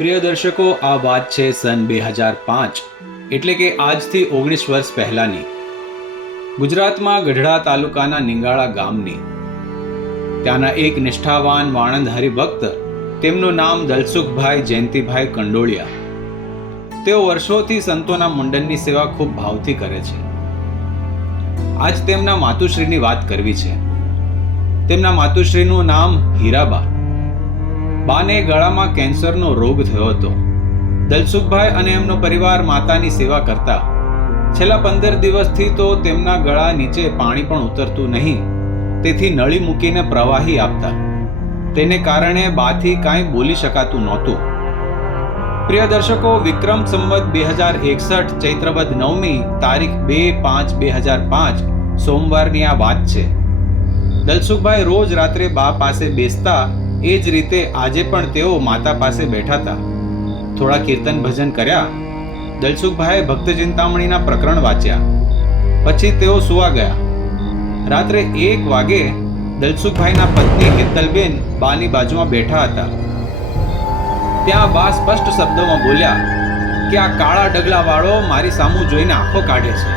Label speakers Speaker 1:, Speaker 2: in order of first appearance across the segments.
Speaker 1: પ્રિય દર્શકો, આ વાત છે સન બે હજાર પાંચ, એટલે કે આજથી ઓગણીસ વર્ષ પહેલાંની. ગુજરાતમાં ગઢડા તાલુકાના નિંગાળા ગામની. ત્યાંના એક નિષ્ઠાવાન વાણંદ હરિભક્ત, તેમનું નામ દલસુખભાઈ જયંતિભાઈ કંડોળિયા. તેઓ વર્ષોથી સંતોના મુંડનની સેવા ખૂબ ભાવથી કરે છે. આજ તેમના માતુશ્રીની વાત કરવી છે. તેમના માતુશ્રીનું નામ હીરાબા બાને ગળામાં કેન્સરનો રોગ થયો હતો. દલસુખભાઈ અને એમનો પરિવાર માતાની સેવા કરતા. છેલ્લા પંદર દિવસથી તો તેમના ગળા નીચે પાણી પણ ઉતરતું નહીં. તેથી નળી મૂકીને પ્રવાહી આપતા. તેને કારણે બાથી કાંઈ બોલી શકાતું નહોતું. પ્રિય દર્શકો, વિક્રમ સંવત બે હજાર એકસઠ ચૈત્રવદ નવમી તારીખ બે પાંચ બે હજાર પાંચ, સોમવારની આ વાત છે. દલસુખભાઈ રોજ રાત્રે બા પાસે બેસતા એ જ રીતે આજે પણ તેઓ માતા પાસે બેઠા હતા થોડા કીર્તન ભજન કર્યા. દલસુખભાઈએ ભક્ત ચિંતામણીના પ્રકરણ વાંચ્યા. પછી તેઓ સુવા ગયા. રાત્રે એક વાગે દલસુખભાઈના પત્ની હિતલબેન બાની બાજુમાં બેઠા હતા. ત્યાં બા સ્પષ્ટ શબ્દોમાં બોલ્યા, કે આ કાળા ડગલાવાળો મારી સામું જોઈને આંખો કાઢે છે.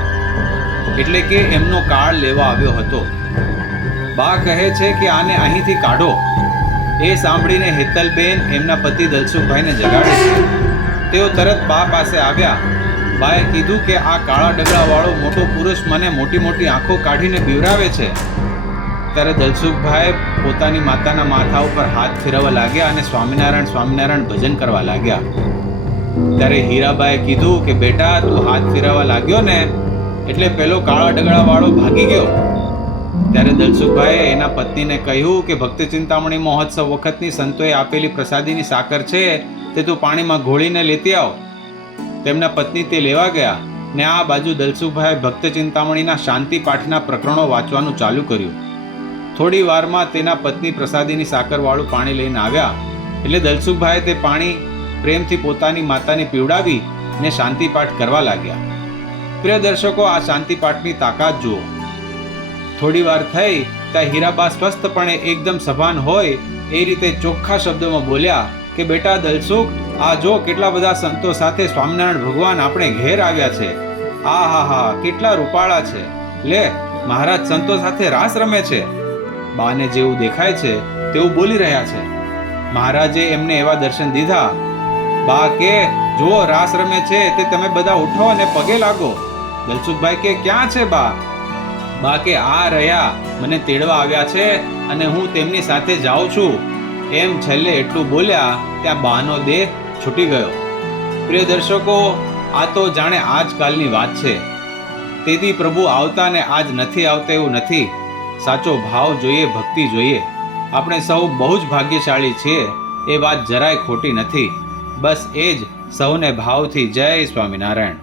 Speaker 1: એટલે કે એમનો કાળ લેવા આવ્યો હતો. બા કહે છે કે આને અહીંથી કાઢો. એ સાંભળીને હેતલબેન એમના પતિ દલસુખભાઈને જગાડે છે. તેઓ તરત બા પાસે આવ્યા. બાએ કીધું કે આ કાળા ડગલા વાળો મોટો પુરુષ મને મોટી મોટી આંખો કાઢીને બીવરાવે છે. ત્યારે દલસુખભાઈ પોતાની માતાના માથા ઉપર હાથ ફેરવવા લાગ્યા અને સ્વામિનારાયણ સ્વામિનારાયણ ભજન કરવા લાગ્યા. ત્યારે હીરાબાએ કીધું કે, બેટા, તું હાથ ફેરવવા લાગ્યો ને, એટલે પેલો કાળા ડગલા વાળો ભાગી ગયો. ત્યારે દલસુખભાઈએ એના પત્નીને કહ્યું કે ભક્ત ચિંતામણી મહોત્સવ વખતની સંતોએ આપેલી પ્રસાદીની સાકર છે, તે તું પાણીમાં ઘોળીને લેતી આવ. તેમના પત્ની તે લેવા ગયા ને આ બાજુ દલસુખભાઈએ ભક્ત ચિંતામણીના શાંતિ પાઠના પ્રકરણો વાંચવાનું ચાલુ કર્યું. થોડી વારમાં તેના પત્ની પ્રસાદીની સાકરવાળું પાણી લઈને આવ્યા એટલે દલસુખભાઈએ તે પાણી પ્રેમથી પોતાની માતાને પીવડાવી ને શાંતિ પાઠ કરવા લાગ્યા. પ્રિય દર્શકો, આ શાંતિ પાઠની તાકાત જુઓ. થોડી વાર થઈ, ત્યાં હીરાબા સ્વસ્થપણે એકદમ સભાન હોય, એ રીતે ચોખ્ખા શબ્દોમાં બોલ્યા કે, બેટા દલસુખ, આ જો કેટલા બધા સંતો સાથે સ્વામિનારાયણ ભગવાન આપણે ઘેર આવ્યા છે. આ હા હા, કેટલા રૂપાળા છે. લે, મહારાજ સંતો સાથે રાસ રમે છે. બાને જેવું દેખાય છે, તેવું બોલી રહ્યા છે. મહારાજે એમને એવા દર્શન દીધા, બા કે, જુઓ રાસ રમે છે, તે તમે બધા ઉઠો અને પગે લાગો. દલસુખભાઈ કે, ક્યાં છે બા? બા કે આ રહ્યા, મને તેડવા આવ્યા છે અને હું તેમની સાથે જાઉં છું. એમ છેલ્લે એટલું બોલ્યા, ત્યાં બાનો દેહ છૂટી ગયો. પ્રિય દર્શકો, આ તો જાણે આજકાલની વાત છે. તેથી પ્રભુ આવતા ને આજ નથી આવતા એવું નથી. સાચો ભાવ જોઈએ, ભક્તિ જોઈએ. આપણે સૌ બહુ જ ભાગ્યશાળી છીએ, એ વાત જરાય ખોટી નથી. બસ એ જ સૌને ભાવથી જય સ્વામિનારાયણ.